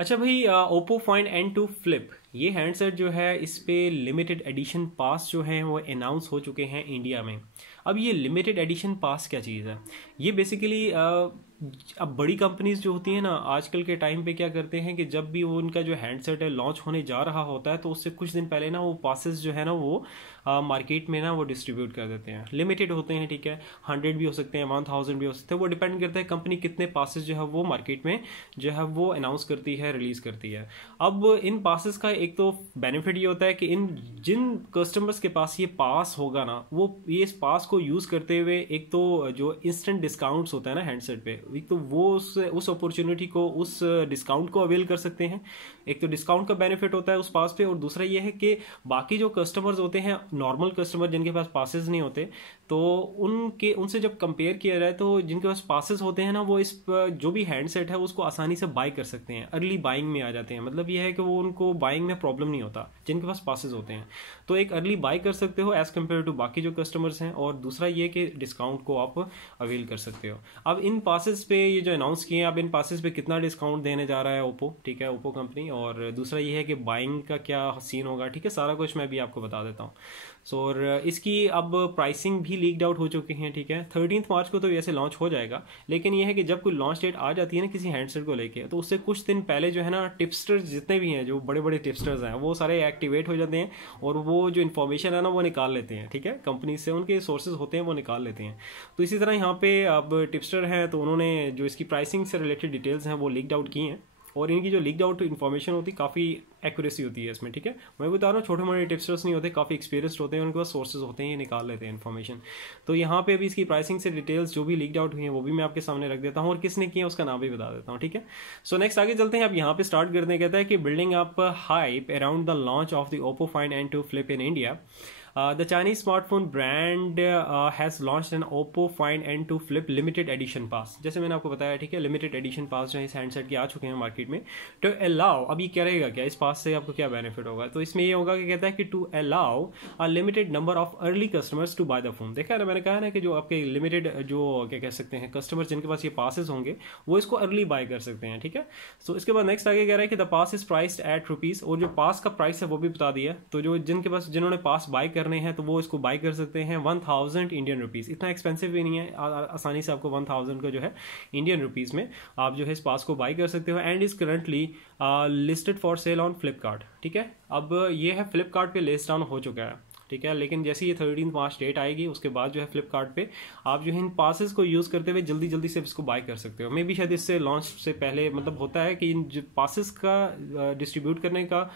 अच्छा भाई, Oppo find N2 flip ये हैंडसेट जो है इस पे लिमिटेड एडिशन पास जो हैं वो अनाउंस हो चुके हैं इंडिया में। अब ये लिमिटेड एडिशन पास क्या चीज़ है? ये बेसिकली अब बड़ी कंपनीज जो होती हैं ना आजकल के टाइम पे क्या करते हैं कि जब भी वो उनका जो हैंडसेट है लॉन्च होने जा रहा होता है तो उससे कुछ दिन पहले ना वो पासेस जो है ना वो मार्केट में ना वो डिस्ट्रीब्यूट कर देते हैं। लिमिटेड होते हैं, ठीक है, 100 भी हो सकते हैं, 1000 भी हो सकते हैं, वो डिपेंड करता है कंपनी कितने पासेस जो है वो मार्केट में जो है वो अनाउंस करती है, रिलीज करती है। अब इन पासेस का एक तो बेनिफिट ये होता है कि इन जिन कस्टमर्स के पास ये पास होगा ना वो ये इस पास को यूज करते हुए एक तो जो इंस्टेंट डिस्काउंट्स होता है ना हैंडसेट पे, एक तो वो उस अपॉर्चुनिटी को, उस डिस्काउंट को अवेल कर सकते हैं। एक तो डिस्काउंट का बेनिफिट होता है उस पास पे, और दूसरा ये है कि बाकी जो कस्टमर्स होते हैं, नॉर्मल कस्टमर जिनके पास पासेस नहीं होते, तो उनसे जब कंपेयर किया जाए तो जिनके पास पासेस होते हैं ना वो इस जो भी हैंडसेट है उसको आसानी से बाय कर सकते हैं, अर्ली बाइंग में आ जाते हैं। मतलब ये है कि वो उनको बाइंग में प्रॉब्लम नहीं होता जिनके पास पासेस होते हैं, तो एक अर्ली बाय कर सकते हो एज कम्पेयर टू बाकी जो कस्टमर्स हैं। और दूसरा ये कि डिस्काउंट को आप अवेल कर सकते हो। अब इन पासेस पे ये जो अनाउंस किए हैं, अब इन पासेस पे कितना डिस्काउंट देने जा रहा है ओप्पो, ठीक है, ओप्पो कंपनी, और दूसरा ये है कि बाइंग का क्या सीन होगा, ठीक है, सारा कुछ मैं भी आपको बता देता हूँ। सो और इसकी अब प्राइसिंग भी लीक्ड आउट हो चुकी हैं, ठीक है। 13 मार्च को तो वैसे लॉन्च हो जाएगा, लेकिन यह है कि जब कोई लॉन्च डेट आ जाती है ना किसी हैंडसेट को लेके, तो उससे कुछ दिन पहले जो है ना टिप्सटर्स जितने भी हैं, जो बड़े बड़े टिप्सटर्स हैं, वो सारे एक्टिवेट हो जाते हैं और वो जो इन्फॉर्मेशन है ना वो निकाल लेते हैं, ठीक है, कंपनी से उनके सोर्सेज होते हैं वो निकाल लेते हैं। तो इसी तरह यहाँ पे अब टिप्सटर हैं तो उन्होंने जो इसकी प्राइसिंग से रिलेटेड डिटेल्स हैं वो लीक्ड आउट की हैं, और इनकी जो लीक्ड आउट इन्फॉर्मेशन होती है काफ़ी एक्यूरेसी होती है इसमें, ठीक है। मैं बता रहा हूँ छोटे मोटे टिप्सटर्स नहीं होते, काफ़ी एक्सपीरियंस्ड होते हैं, उनके पास सोर्सेज होते हैं, ये निकाल लेते हैं इन्फॉर्मेशन। तो यहाँ पे अभी इसकी प्राइसिंग से डिटेल्स जो भी लीक्ड आउट हुई हैं वो भी मैं आपके सामने रख देता हूँ, और किसने किया उसका नाम भी बता देता हूँ, ठीक है। सो नेक्स्ट आगे चलते हैं। अब यहाँ पे स्टार्ट करते हैं, कहता है कि building up hype around the launch of the Oppo find N2 flip in India, the Chinese smartphone brand has launched an Oppo Find N2 Flip limited edition pass। जैसे मैंने आपको बताया, ठीक है, लिमिटेड एडिशन पास जो है इस हैंडसेट के आ चुके हैं मार्केट में। तो अलाउ, अब ये क्या रहेगा, क्या इस पास से आपको क्या बेनिफिट होगा, तो इसमें ये होगा कि कहता है कि to allow a limited number of early customers to buy the phone. देखा है ना, मैंने कहा ना कि जो आपके लिमिटेड जो क्या कह सकते हैं कस्टमर्स जिनके पास ये पासेस होंगे वो इसको अर्ली बाय कर सकते हैं, ठीक है। सो इसके बाद नेक्स्ट आगे कह रहा है कि the pass is priced eight rupees, और जो पास का प्राइस है वो भी बता दिया। तो जो जिनके पास जिन्होंने पास बाय करने हैं तो वो इसको बाय कर सकते हैं 1000 इंडियन रुपीज़। इतना एक्सपेंसिव भी नहीं है, आसानी से आपको 1000 का जो है इंडियन रुपीज़ में आप जो है इस पास को बाय कर सकते हो। And is currently listed for sale on Flipkart, ठीक है। अब ये है फ्लिपकार्ट पे लिस्ट डाउन हो चुका है, ठीक है, लेकिन जैसे ये 13 मार्च डेट आएगी उसके बाद जो है फ्लिपकार्ट पे आप जो है इन पासेस को यूज़ करते हुए जल्दी जल्दी से इसको बाय कर सकते हो। मे भी शायद इससे लॉन्च से पहले, मतलब होता है कि इन पासेस का डिस्ट्रीब्यूट करने का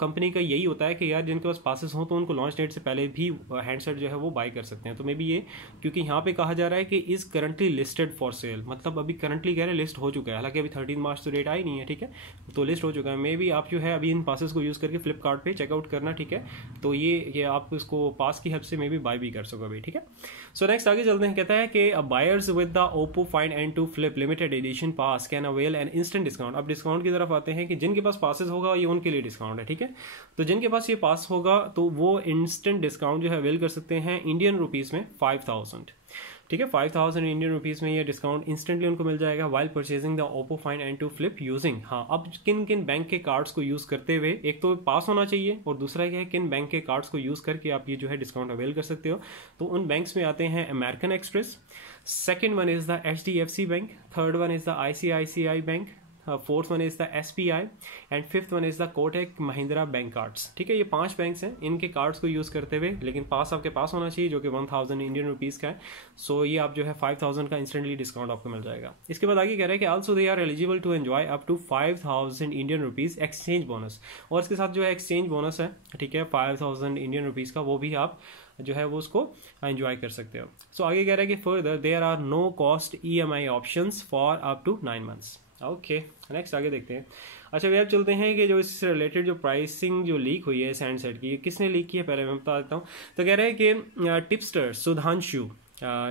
कंपनी का यही होता है कि यार जिनके पास पासेस हों तो उनको लॉन्च डेट से पहले भी हैंडसेट जो है वो बाय कर सकते हैं। तो मे बी ये, क्योंकि यहाँ पे कहा जा रहा है कि is currently listed for sale, मतलब अभी करंटली कह रहे हैं लिस्ट हो चुका है, हालांकि अभी 13 मार्च तो डेट आई नहीं है, ठीक है, तो लिस्ट हो चुका है। मे बी आप जो है अभी इन पासेस को यूज़ करके फ्लिपकार्ट पे चेकआउट करना, ठीक है, तो ये आप इसको पास की हेल्प से मे बी बाय भी कर सकोगे, ठीक है। सो नेक्स्ट आगे चलते हैं, कहता है कि buyers with the Oppo find N2 flip limited edition pass can avail an instant discount. अब डिस्काउंट की तरफ आते हैं कि जिनके पास पासेस होगा ये उनके लिए डिस्काउंट है, ठीक है। तो जिनके पास ये पास होगा तो वो इंस्टेंट डिस्काउंट जो है अवेल कर सकते हैं इंडियन रुपीज़ में 5000, ठीक है, 5000 इंडियन रुपीज़ में ये डिस्काउंट इंस्टेंटली उनको मिल जाएगा while purchasing the Oppo find N2 flip using. हाँ, अब किन किन बैंक के कार्ड्स को यूज़ करते हुए, एक तो पास होना चाहिए और दूसरा क्या है किन बैंक के कार्ड्स को यूज़ करके आप ये जो है डिस्काउंट अवेल कर सकते हो। तो उन बैंक्स में आते हैं American express, second one is the HDFC bank, third one is the ICICI bank, fourth one is the SBI and fifth one is the Kotak Mahindra bank cards, ठीक है। ये 5 बैंक्स हैं, इनके कार्ड्स को यूज़ करते हुए, लेकिन पास आपके पास होना चाहिए जो कि 1000 इंडियन रुपीज़ का है। सो ये आप जो है 5000 का इंस्टेंटली डिस्काउंट आपको मिल जाएगा। इसके बाद आगे कह रहा है कि also they are eligible to enjoy up to 5000 Indian rupees exchange bonus, और इसके साथ जो है एक्सचेंज बोनस है, ठीक है, 5000 इंडियन रुपीज़ का, वो भी आप जो है वो उसको एंजॉय कर सकते हो। सो आगे कह रहा है कि further there are no cost EMI options for up to 9 months. Okay, next आगे देखते हैं। अच्छा भैया, अब चलते हैं कि जो इससे रिलेटेड जो प्राइसिंग जो लीक हुई है इस हैंडसेट की, किसने लीक की है पहले मैं बता देता हूँ। तो कह रहे हैं कि टिप्सटर सुधांशु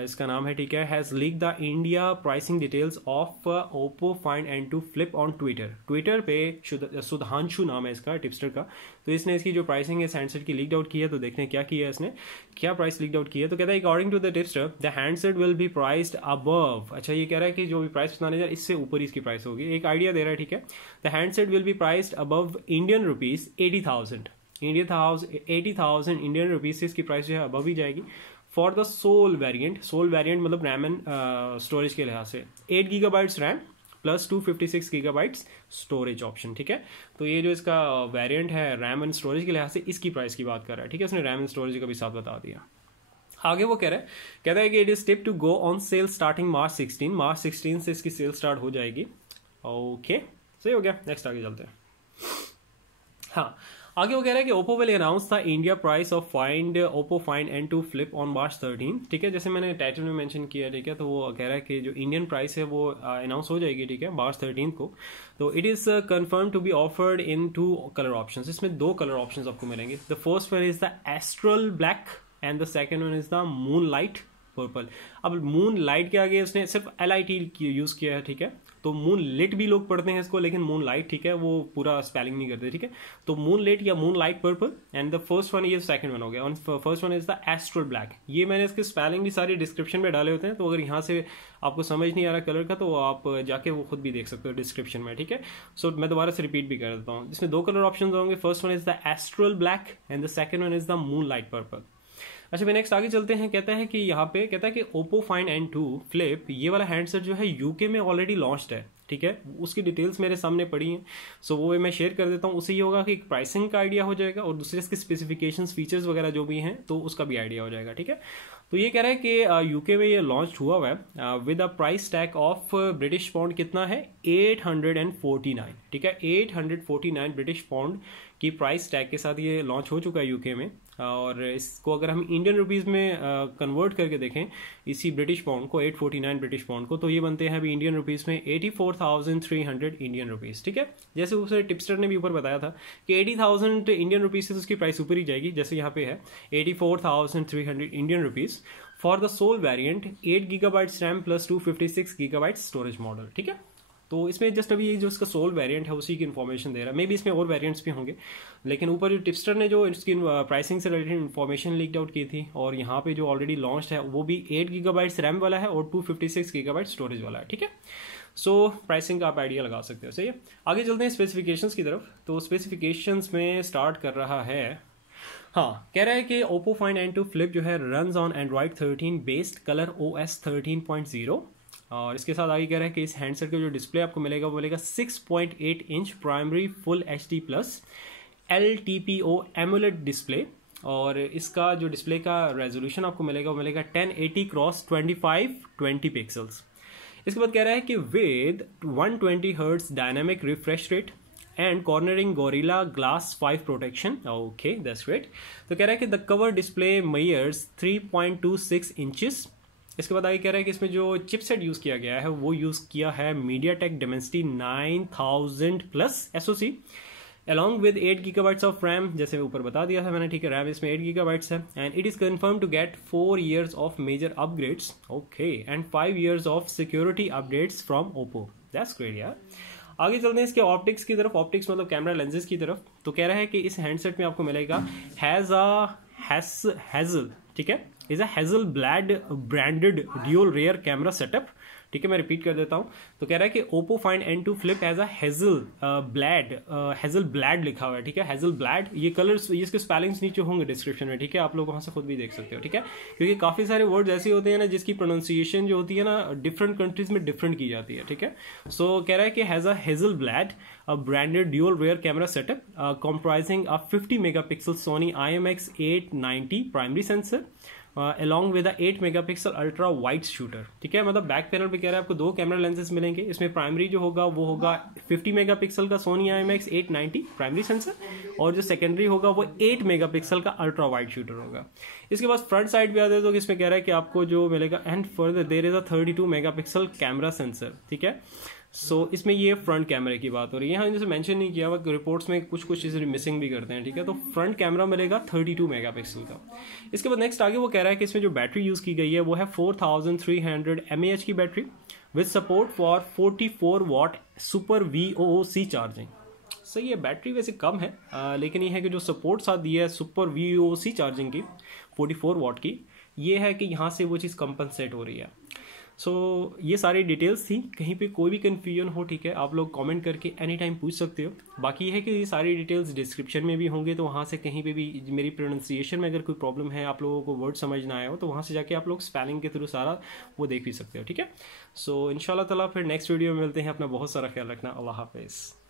इसका नाम है, ठीक है, has leak the India pricing details of Oppo find N2 flip on Twitter पे सुधांशु नाम है इसका टिप्सटर का। तो इसने इसकी जो प्राइसिंग है इस हैंडसेट की लीक आउट की है। तो देखते हैं क्या किया है इसने, क्या प्राइस लीक आउट की है। तो कहता है according to the tipster the handset will be priced above. अच्छा, ये कह रहा है कि जो भी प्राइस बताने जा इससे ऊपर ही इसकी प्राइस होगी, एक आइडिया दे रहा है, ठीक है। The handset will be priced above Indian rupees 80,000 Indian rupees से इसकी प्राइस जो है अबव ही जाएगी फॉर द सोल वेरिएंट मतलब रैम एंड स्टोरेज के लिहाज से 8 GB RAM plus 256 GB storage option, ठीक है। तो ये जो इसका वेरिएंट है रैम एंड स्टोरेज के लिहाज से इसकी प्राइस की बात कर रहा है, ठीक है। उसने रैम एंड स्टोरेज का भी साथ बता दिया। आगे वो कहता है कि it is tip to go on sale starting March 16 से इसकी सेल स्टार्ट हो जाएगी। ओके, सही हो गया। नेक्स्ट आगे चलते हैं। हाँ, आगे वो कह रहा है कि ओप्पो विल अनाउंस था India price of Oppo find N2 flip on March 13, ठीक है। जैसे मैंने टाइटल में मेंशन किया, ठीक है। तो वो कह रहा है कि जो इंडियन प्राइस है वो अनाउंस हो जाएगी, ठीक है, मार्च 13 को। तो it is confirm to be offered in 2 colour options. इसमें 2 कलर ऑप्शंस आपको मिलेंगे। The first one is the astral black and the second one is the moon light purple. अब मून लाइट के आगे उसने सिर्फ LIT यूज किया है, ठीक है। तो मून लिट भी लोग पढ़ते हैं इसको, लेकिन मून लाइट, ठीक है, वो पूरा स्पेलिंग नहीं करते, ठीक है। तो मून लिट या moon light purple and the first one ये सेकंड वन हो गया। First one is the astral black. ये मैंने इसके स्पेलिंग भी सारी डिस्क्रिप्शन में डाले होते हैं। तो अगर यहाँ से आपको समझ नहीं आ रहा कलर का तो आप जाके वो खुद भी देख सकते हो डिस्क्रिप्शन में, ठीक है। सो मैं दोबारा से रिपीट भी कर देता हूँ। इसमें 2 कलर ऑप्शन होंगे। First one is the astral black and the second one is the moon light purple. अच्छा, मैं नेक्स्ट आगे चलते हैं। कहता है कि यहाँ पे कहता है कि ओप्पो फाइंड N2 फ्लिप ये वाला हैंडसेट जो है यूके में ऑलरेडी लॉन्च्ड है, ठीक है। उसकी डिटेल्स मेरे सामने पड़ी हैं, सो वो मैं शेयर कर देता हूँ। उससे ये होगा कि प्राइसिंग का आइडिया हो जाएगा और दूसरे इसके स्पेसिफिकेशंस फीचर्स वगैरह जो भी हैं तो उसका भी आइडिया हो जाएगा, ठीक है। तो ये कह रहा है कि यूके में ये लॉन्च हुआ है with a price tag of British pound कितना है 849, ठीक है। 849 ब्रिटिश पाउंड की प्राइस टैग के साथ ये लॉन्च हो चुका है यूके में। और इसको अगर हम इंडियन रुपीस में कन्वर्ट करके देखें इसी ब्रिटिश पाउंड को, 849 ब्रिटिश पाउंड को, तो ये बनते हैं अभी इंडियन रुपीस में 84,300 इंडियन रुपीस, ठीक है। जैसे उसे टिप्सटर ने भी ऊपर बताया था कि 80,000 इंडियन रुपीस से तो उसकी प्राइस ऊपर ही जाएगी, जैसे यहाँ पे है 84,300 Indian rupees for the soul variant 8 GB RAM plus 256 GB storage model, ठीक है। तो इसमें जस्ट अभी जो इसका सोल वेरिएंट है उसी की इन्फॉर्मेशन दे रहा है। मे बी इसमें और वेरिएंट्स भी होंगे, लेकिन ऊपर जो टिप्सटर ने जो इसकी प्राइसिंग से रिलेटेड इन्फॉर्मेशन लीक आउट की थी और यहाँ पे जो ऑलरेडी लॉन्च है वो भी 8 GB रैम वाला है और 256 GB स्टोरेज वाला है, ठीक है। सो प्राइसिंग का आप आइडिया लगा सकते हो, सही है। आगे चलते हैं स्पेसिफिकेशंस की तरफ। तो स्पेसिफिकेशंस में स्टार्ट कर रहा है, हाँ, कह रहा है कि ओप्पो फाइंड N2 फ्लिप जो है runs on Android 13 based colour OS 13.0। और इसके साथ आगे कह रहा है कि इस हैंडसेट का जो डिस्प्ले आपको मिलेगा वो मिलेगा 6.8 inch primary full HD plus LTPO AMOLED display. और इसका जो डिस्प्ले का रेजोल्यूशन आपको मिलेगा वो मिलेगा 1080x2520 पिक्सल्स। इसके बाद कह रहा है कि with 120 hertz dynamic refresh rate and cornering gorilla glass 5 protection. Okay, that's great. तो कह रहा है कि the cover display measures 3.26 inches. इसके बाद आगे कह रहा है कि इसमें जो चिपसेट यूज किया गया है वो यूज किया है MediaTek Dimensity 9000 plus SoC along with 8 GB of RAM, जैसे ऊपर बता दिया था मैंने, ठीक है। रैम इसमें 8 GB है and it is confirm to get 4 years of major upgrades, okay, and 5 years of security updates from Oppo. That's great यार। आगे चलते हैं इसके ऑप्टिक्स की तरफ। ऑप्टिक्स मतलब कैमरा लेंसेज की तरफ। तो कह रहा है कि इस हैंडसेट में आपको मिलेगा हैजल, ठीक है, is a hassle branded dual rare camera setup, ठीक है। मैं रिपीट कर देता हूं। तो कह रहा है कि Oppo find N2 flip as a Hasselblad लिखा हुआ है, ठीक है। हैजल ब्लैड, ये कलर्स, ये इसके स्पेलिंग्स नीचे होंगे डिस्क्रिप्शन में, ठीक है। आप लोग वहां से खुद भी देख सकते हो, ठीक है। क्योंकि काफी सारे वर्ड्स ऐसे होते हैं ना जिसकी प्रोनाउंसिएशन जो होती है ना डिफरेंट कंट्रीज में डिफरेंट की जाती है, ठीक है। सो कह रहा है कि has a hassle blade a branded dual rear camera setup comprising a 50 megapixel Sony IMX890 primary sensor along with a 8 megapixel ultra wide shooter, ठीक है। मतलब बैक पैनल पे कह रहा है आपको 2 कैमरा लेंसेज मिलेंगे। इसमें प्राइमरी जो होगा वो होगा 50 मेगापिक्सल का Sony IMX890 प्राइमरी सेंसर और जो सेकेंडरी होगा वो 8 मेगापिक्सल का अल्ट्रा वाइड शूटर होगा। इसके बाद फ्रंट साइड भी आते हैं तो इसमें कह रहा है कि आपको जो मिलेगा and further there is a 32 megapixel camera sensor, ठीक है। इसमें ये फ्रंट कैमरे की बात हो रही है। यहाँ जैसे मेंशन नहीं किया हुआ, रिपोर्ट्स में कुछ कुछ चीज़ें मिसिंग भी करते हैं, ठीक है। तो फ्रंट कैमरा मिलेगा 32 मेगापिक्सल का। इसके बाद नेक्स्ट आगे वो कह रहा है कि इसमें जो बैटरी यूज़ की गई है वो है 4300 mAh की battery with support for 44 what super VOC charging. सही है, बैटरी वैसे कम है, लेकिन ये है कि जो सपोर्ट साथ दिया है सुपर VOC चार्जिंग की 44 वॉट की, ये है कि यहाँ से वो चीज़ कंपनसेट हो रही है। ये सारी डिटेल्स थी। कहीं पे कोई भी कन्फ्यूजन हो, ठीक है, आप लोग कमेंट करके एनी टाइम पूछ सकते हो। बाकी ये है कि ये सारी डिटेल्स डिस्क्रिप्शन में भी होंगे, तो वहाँ से कहीं पे भी मेरी प्रोनाउंसिएशन में अगर कोई प्रॉब्लम है, आप लोगों को वर्ड समझ ना आया हो, तो वहाँ से जाके आप लोग स्पेलिंग के थ्रू सारा वो देख भी सकते हो, ठीक है। इंशाल्लाह ताला फिर नेक्स्ट वीडियो में मिलते हैं। अपना बहुत सारा ख्याल रखना। अल्लाह हाफिज़।